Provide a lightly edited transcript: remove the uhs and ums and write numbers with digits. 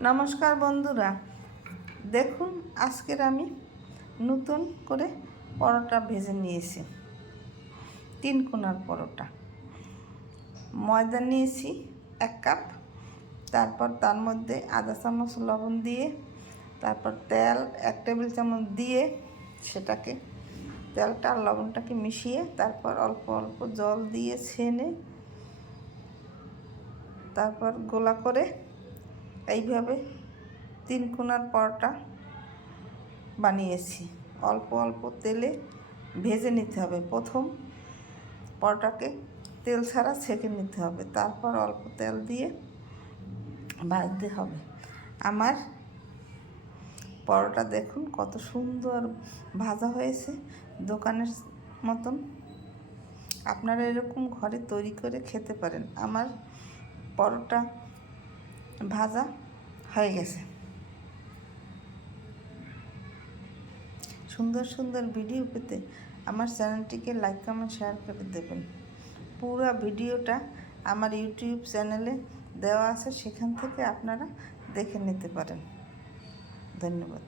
নমস্কার বন্ধুরা, দেখুন আজকের আমি নতুন করে পরোটা ভেজে নিয়েছি। 3 কোণার পরোটা। ময়দা নিয়েছি 1 কাপ, তারপর তার মধ্যে আধা চামচ লবণ দিয়ে, তারপর তেল 1 টেবিল চামচ দিয়ে সেটাকে তেলটা আর লবণটাকে মিশিয়ে তারপর অল্প অল্প জল দিয়ে ছেনে তারপর গোলা করে এইভাবে 3 কোণার পরোটা বানিয়েছি। অল্প অল্প তেলে ভেজে নিতে হবে। প্রথম পরোটাকে তেল ছাড়া ছেঁকে নিতে হবে, তারপর অল্প তেল দিয়ে ভাজতে হবে। আমার পরোটা দেখুন কত সুন্দর ভাজা হয়েছে, দোকানের মতন। আপনারা এরকম ঘরে তৈরি করে খেতে পারেন। আমার পরোটা ভাজা হয়ে গেছে। সুন্দর সুন্দর ভিডিও পেতে আমার চ্যানেলটিকে লাইক কমেন্ট শেয়ার করে দেবেন। পুরো ভিডিওটা আমার ইউটিউব চ্যানেলে দেওয়া আছে, সেখান থেকে আপনারা দেখে নিতে পারেন। ধন্যবাদ।